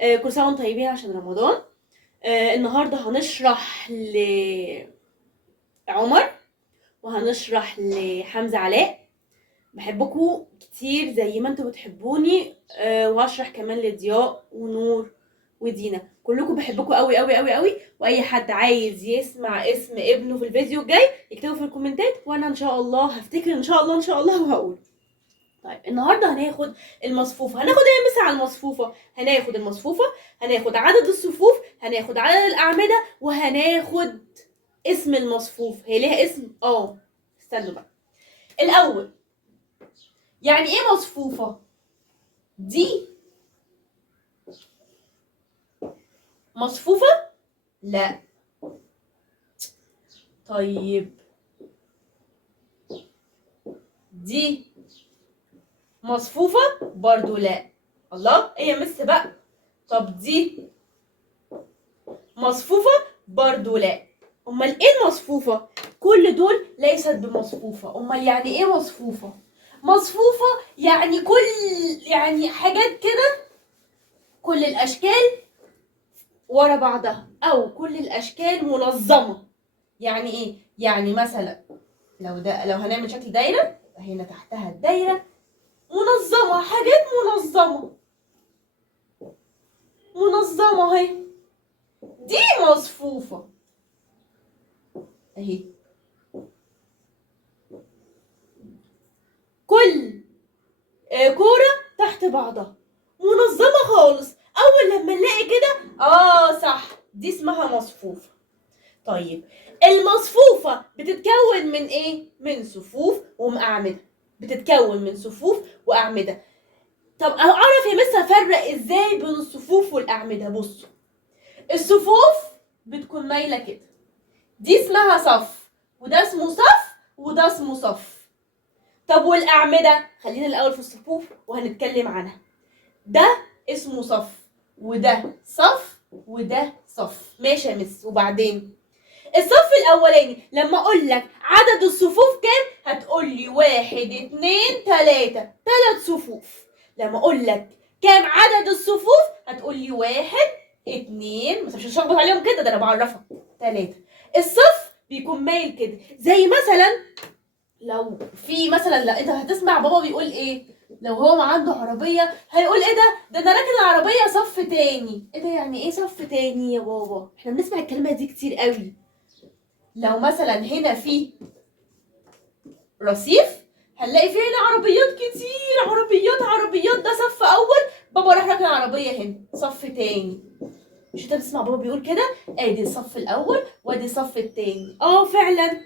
كل سنة وانتم طيبين عشان رمضان. النهاردة هنشرح لعمر وهنشرح لحمزة علاء. بحبكم كتير زي ما انتوا بتحبوني. وهشرح كمان لضياء ونور ودينا. كلكم بحبكم قوي قوي قوي قوي، واي حد عايز يسمع اسم ابنه في الفيديو الجاي يكتبه في الكومنتات، وانا ان شاء الله هفتكر ان شاء الله وهقول. طيب النهارده هناخد المصفوفه. هناخد ايه مثلا على المصفوفه؟ هناخد المصفوفه، هناخد عدد الصفوف، هناخد عدد الاعمده، وهناخد اسم المصفوف. هي ليها اسم؟ استنوا بقى. الاول، يعني ايه مصفوفه؟ دي مصفوفه؟ لا. طيب دي مصفوفه؟ برضو لا. الله، ايه يا مس بقى؟ طب دي مصفوفه؟ برضو لا. امال ايه المصفوفه؟ كل دول ليست بمصفوفه. امال يعني ايه مصفوفه؟ مصفوفه يعني حاجات كده، كل الاشكال ورا بعضها، او كل الاشكال منظمه. يعني ايه؟ يعني مثلا لو هنعمل شكل دايره، هنا تحتها الدايره منظمه، حاجات منظمه اهي، دي مصفوفه اهي. كل كورة تحت بعضها منظمة خالص. أول لما نلاقي كده صح، دي اسمها مصفوفة. طيب المصفوفة بتتكون من إيه؟ من صفوف وأعمدة. بتتكون من صفوف وأعمدة. طب أعرف يا مس أفرق إزاي بين الصفوف والأعمدة؟ بصوا، الصفوف بتكون مايلة كده، دي اسمها صف، وده اسمه صف، وده اسمه صف. طب والأعمدة؟ خلينا الأول في الصفوف وهنتكلم عنها. ده اسمه صف، وده صف، وده صف. ماشي يا مس، وبعدين الصف الأولاني لما أقول لك عدد الصفوف كام هتقول لي 1 2 3، 3 صفوف. لما أقول لك كام عدد الصفوف هتقول لي 1 2، بس مش هشخبط عليهم كده، ده أنا بعرفك 3. الصف بيكون مايل كده، زي مثلا لو في مثلا، لا انت هتسمع بابا بيقول ايه؟ لو هو ما عنده عربيه هيقول ايه ده انا راكن العربيه صف تاني. ايه ده؟ يعني ايه صف تاني يا بابا؟ احنا بنسمع الكلمه دي كتير قوي. لو مثلا هنا في رصيف هنلاقي فيه هنا عربيات كتير، عربيات، ده صف اول، بابا راح راكن العربيه هنا صف تاني. مش انت بتسمع بابا بيقول كده؟ ادي الصف الاول وادي الصف التاني. فعلا.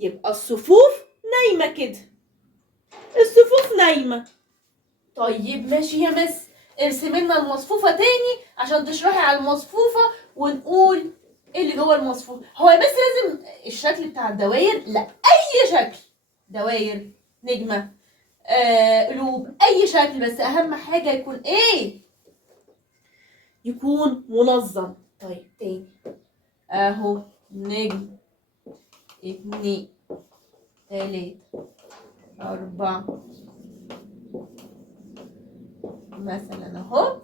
يبقى الصفوف نايمه كده، الصفوف نايمه. طيب ماشي يا مس، ارسمي لنا المصفوفه تاني عشان تشرحي على المصفوفه ونقول ايه اللي جوه المصفوفه. هو يا مس لازم الشكل بتاع الدواير؟ لا، اي شكل، دواير، نجمه، قلوب، اي شكل، بس اهم حاجه يكون ايه؟ يكون منظم. طيب تاني، اهو نجم، 2 3 4 مثلا اهو.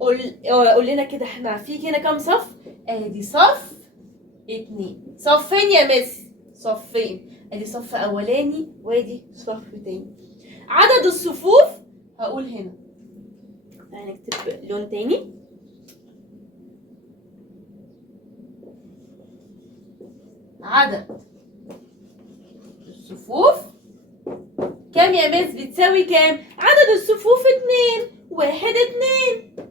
قول لنا كده، احنا في هنا كام صف؟ ادي صف 2. صفين يا مس، صفين. ادي صف اولاني وادي صف تاني. عدد الصفوف هقول هنا، هنكتب لون تاني. عدد الصفوف كام يا مس؟ بتساوي كام؟ عدد الصفوف 2، 1 2.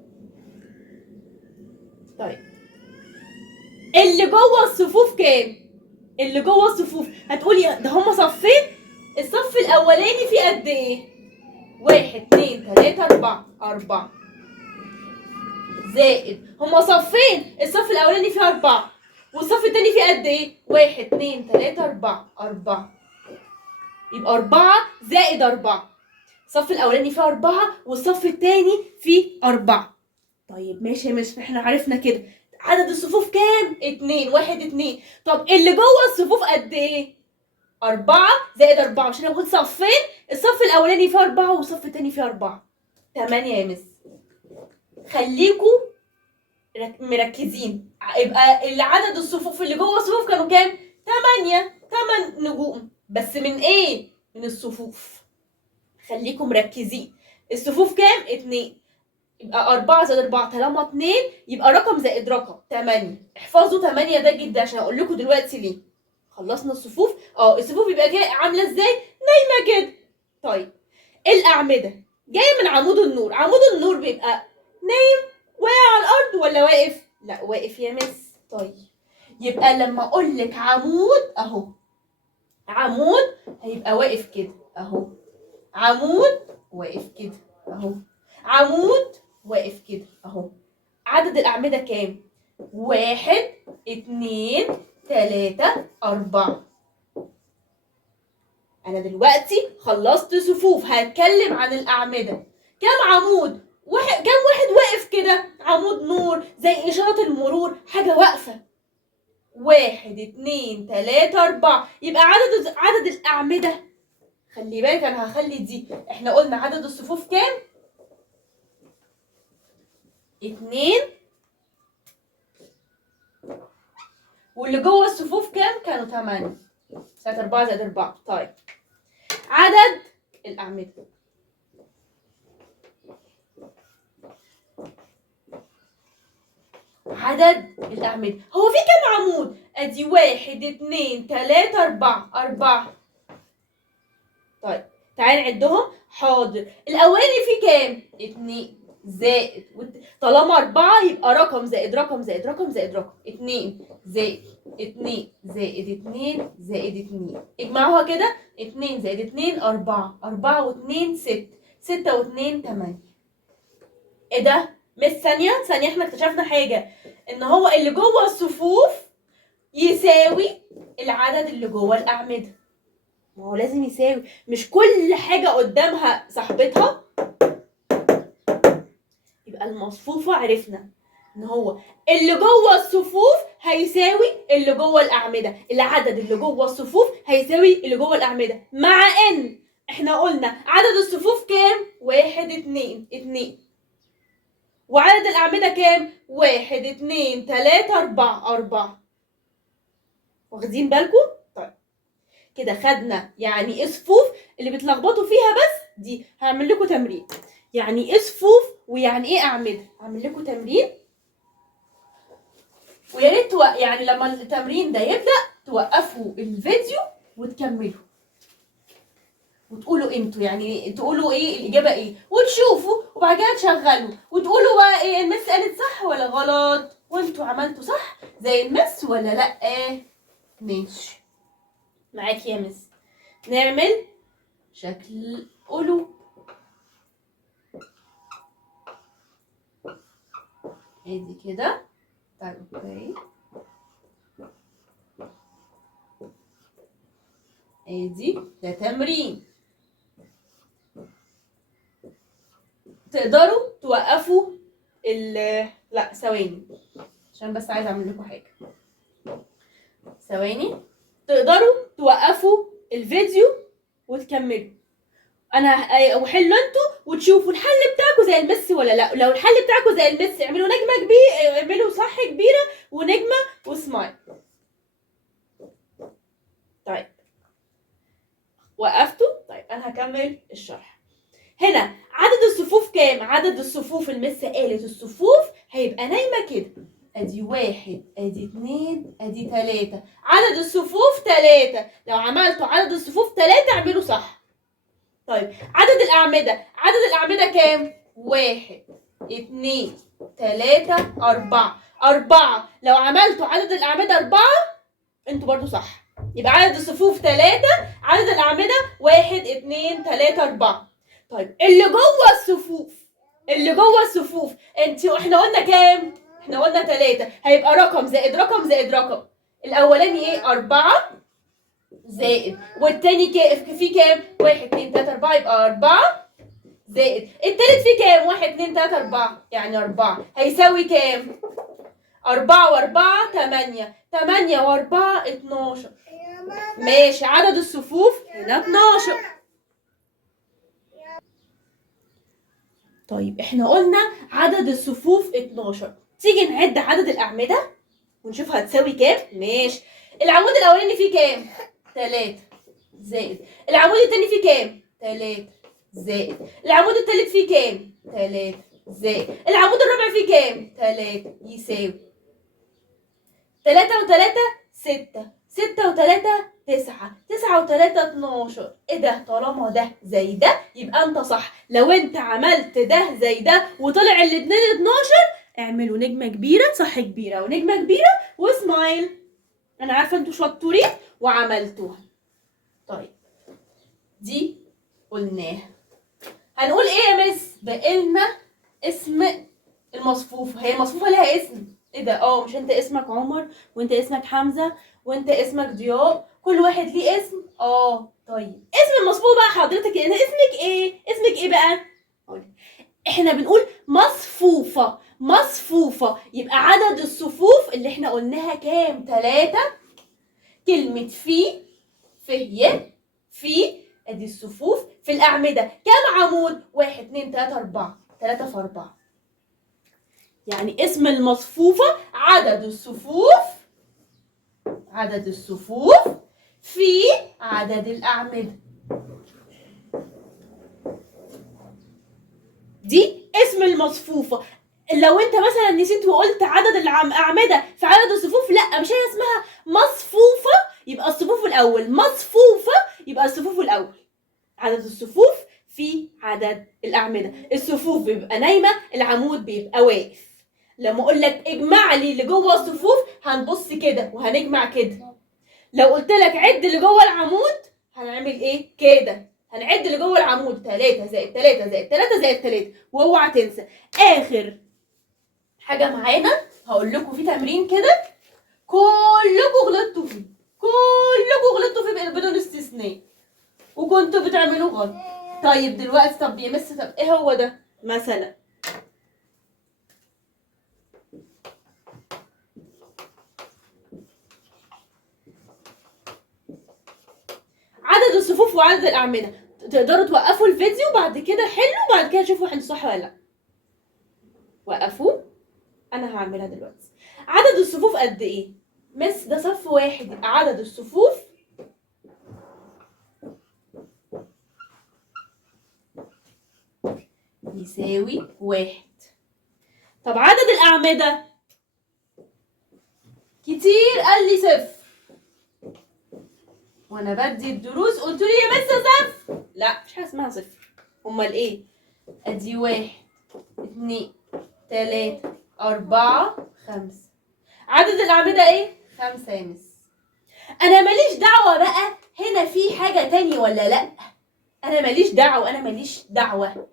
طيب اللي جوه الصفوف كام؟ اللي جوه الصفوف هتقولي ده هما صفين. الصف الاولاني فيه قد ايه؟ 1 2 3 4 زائد هما صفين، الصف الاولاني فيه 4 والصف التاني فيه قد ايه؟ 1 2 3 4 يبقى 4 زائد 4. الصف الاولاني فيه 4 والصف التاني فيه 4. طيب ماشي يا مش احنا عرفنا كده عدد الصفوف كام؟ 2، 1 2. طب اللي جوه الصفوف قد ايه؟ 4 زائد 4، عشان انا بقول صفين، الصف الاولاني فيه 4 والصف التاني فيه 4. 8 يا مس. خليكوا مركزين. يبقى عدد الصفوف اللي جوه الصفوف كانوا كام؟ 8 نجوم. بس من ايه؟ من الصفوف. خليكم مركزين. الصفوف كام؟ 2. يبقى 4 زائد 4 طالما 2 يبقى رقم زائد رقم 8. احفظوا 8 ده جدا عشان اقول لكم دلوقتي ليه. خلصنا الصفوف. الصفوف يبقى كده عامله ازاي؟ نايمه كده. طيب الاعمده جايه من عمود النور. عمود النور بيبقى نايم واقع على الارض ولا واقف؟ لا واقف يا مس. طيب يبقى لما اقول لك عمود اهو، عمود هيبقى واقف كده اهو، عمود واقف كده اهو، عمود واقف كده اهو. عدد الاعمده كام؟ 1 2 3 4. انا دلوقتي خلصت صفوف، هتكلم عن الاعمده. كام عمود؟ كام واحد واقف كده؟ عمود نور زي اشاره المرور، حاجه واقفه. 1 2 3 4. يبقى عدد الاعمده، خلي بالك انا هخلي دي، احنا قلنا عدد الصفوف كام؟ 2. واللي جوه الصفوف كام؟ كانوا 8. ساعة 4 زائد 4. طيب عدد الأعمدة. عدد الأعمدة هو في كام عمود؟ أدي 1 2 3 4. 4. طيب تعالي نعدهم. حاضر. الأولاني فيه كام؟ 2 زائد طالما 4 يبقى رقم زائد رقم زائد رقم زائد رقم. 2 زائد 2 زائد 2 زائد 2. اجمعوها كده. 2 زائد 2 4. 4 و2 6. 6 و2 8. ايه ده؟ مش ثانية احنا اكتشفنا حاجة، ان هو اللي جوه الصفوف يساوي العدد اللي جوه الأعمدة. ما هو لازم يساوي، مش كل حاجة قدامها صاحبتها. يبقى المصفوفة عرفنا ان هو اللي جوه الصفوف هيساوي اللي جوه الأعمدة. العدد اللي جوه الصفوف هيساوي اللي جوه الأعمدة، مع ان احنا قلنا عدد الصفوف كام؟ 1 2 2. وعدد الأعمدة كام؟ 1 2 3 4 4. واخدين بالكم؟ طيب كده خدنا يعني ايه صفوف. اللي بتلخبطوا فيها بس دي هعمل لكم تمرين، يعني ايه صفوف ويعني ايه اعمده. هعمل لكم تمرين ويا ريت يعني لما التمرين ده يبدا توقفوا الفيديو وتكملوا وتقولوا انتوا يعني تقولوا ايه الاجابه ايه، وتشوفوا وبعد كده تشغلوا وتقولوا بقى ايه المس قالت صح ولا غلط، وانتوا عملتوا صح زي المس ولا لا. ماشي معاكي يا مس. نعمل شكل قلوب. ادي كده. طيب اوكي. ادي ده تمرين. تقدروا توقفوا لا ثواني عشان بس عايزه اعمل لكم حاجه. ثواني. تقدروا توقفوا الفيديو وتكملوا. انا وحلوا انتوا وتشوفوا الحل بتاعكم زي المس ولا لا. لو الحل بتاعكم زي المس اعملوا نجمه كبيره، اعملوا صح كبيره ونجمه وسمايل. طيب وقفتوا. طيب انا هكمل الشرح. هنا عدد الصفوف كام؟ عدد الصفوف المس قالت الصفوف هيبقى نايمه كده. ادي 1 ادي 2 ادي 3. عدد الصفوف 3. لو عملتوا عدد الصفوف 3 اعملوا صح. طيب عدد الأعمدة. عدد الأعمدة كام؟ 1 2 3 4. 4. لو عملتوا عدد الأعمدة 4 انتوا برضو صح. يبقى عدد الصفوف 3. عدد الأعمدة 1 2 3 4. طيب اللي جوه الصفوف، اللي جوه الصفوف احنا قلنا كام؟ احنا قلنا 3. هيبقى رقم زائد رقم زائد رقم. الأولاني ايه؟ 4 زائد، والتاني في كام؟ 1 2 3 4. يبقى 4 زائد التالت في كام؟ 1 2 3 4 يعني 4 هيساوي كام؟ 4 و4 8. 8 و4 12. ماشي. عدد الصفوف هنا 12. طيب احنا قلنا عدد الصفوف 12. تيجي نعد عدد الأعمدة ونشوف هتساوي كام. ماشي. العمود الأولاني فيه كام؟ 3 زائد العمود التاني فيه كام؟ 3 زائد العمود التالت فيه كام؟ 3 زائد العمود الرابع فيه كام؟ 3 يساوي 3 و3 6 6 و3 9 9 و3 12. ايه ده؟ طالما ده زي ده يبقى انت صح. لو انت عملت ده زي ده وطلع الاتنين 12 اعملوا نجمة كبيرة، صح كبيرة ونجمة كبيرة وسمايل. انا عارفة انتوا شطورين وعملتوها. طيب دي قلناها. هنقول ايه يا مس؟ بقالنا اسم المصفوفة. هي المصفوفة لها اسم. ايه ده؟ مش انت اسمك عمر وانت اسمك حمزة وانت اسمك ضياء، كل واحد ليه اسم؟ طيب اسم المصفوفة بقى حضرتك انت اسمك ايه؟ اسمك ايه بقى؟ احنا بنقول مصفوفة. مصفوفة يبقى عدد الصفوف اللي احنا قلناها كام؟ 3. كلمة في ادي الصفوف في الأعمدة. كام عمود؟ 1 2 3 4. 3 في 4. يعني اسم المصفوفة عدد الصفوف في عدد الأعمدة. دي اسم المصفوفة. لو انت مثلا نسيت وقلت عدد الأعمدة في عدد الصفوف، لا، مش هي اسمها مصفوفة يبقى الصفوف الأول، مصفوفة يبقى الصفوف الأول. عدد الصفوف في عدد الأعمدة. الصفوف بيبقى نايمة، العمود بيبقى واقف. لما اقول لك اجمع لي اللي جوه الصفوف هنبص كده وهنجمع كده. لو قلت لك عد اللي جوه العمود هنعمل ايه؟ كده. هنعد اللي جوه العمود 3 زائد 3 زائد 3 زائد 3. واوعى تنسى اخر حاجه معانا هقول لكم في تمرين كده كلكم غلطتوا فيه بدون استثناء وكنتوا بتعملوه غلط. طيب دلوقتي طب يا مس طب ايه هو ده؟ مثلا عدد الصفوف وعدد الأعمدة. تقدروا توقفوا الفيديو بعد كده حلوا، بعد كده شوفوا حل صح ولا لا. وقفوا. انا هعملها دلوقتي. عدد الصفوف قد ايه؟ مس ده صف واحد يبقى عدد الصفوف يساوي 1. طب عدد الأعمدة كتير قال لي 0. وانا بدي الدروس قلت لي يا مس 0. لا مش حاجه اسمها 0. امال ايه؟ ادي 1 2 3 4 5. عدد الأعمدة ايه؟ 5 يا مس. انا ماليش دعوة بقى هنا في حاجة تاني ولا لا. انا ماليش دعوة.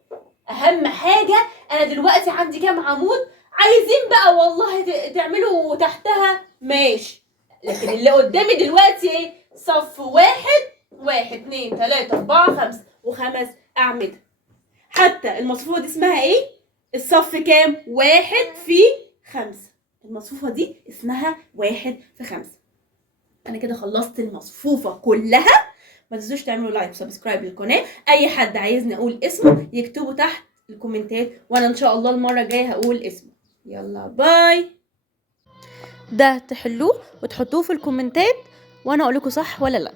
اهم حاجة انا دلوقتي عندي كام عمود. عايزين بقى والله تعملوا تحتها ماشي، لكن اللي قدامي دلوقتي ايه؟ صف 1 2 3 4 5 و5 أعمدة. حتى المصفوفة دي اسمها ايه؟ الصف كام؟ 1 في 5. المصفوفة دي اسمها 1 في 5. انا كده خلصت المصفوفة كلها. ما تنسوش تعملوا لايك وسبسكرايب للقناة. اي حد عايزني اقول اسمه يكتبه تحت الكومنتات وانا ان شاء الله المرة الجاية هقول اسمه. يلا باي. ده تحلوه وتحطوه في الكومنتات وانا اقول لكم صح ولا لا.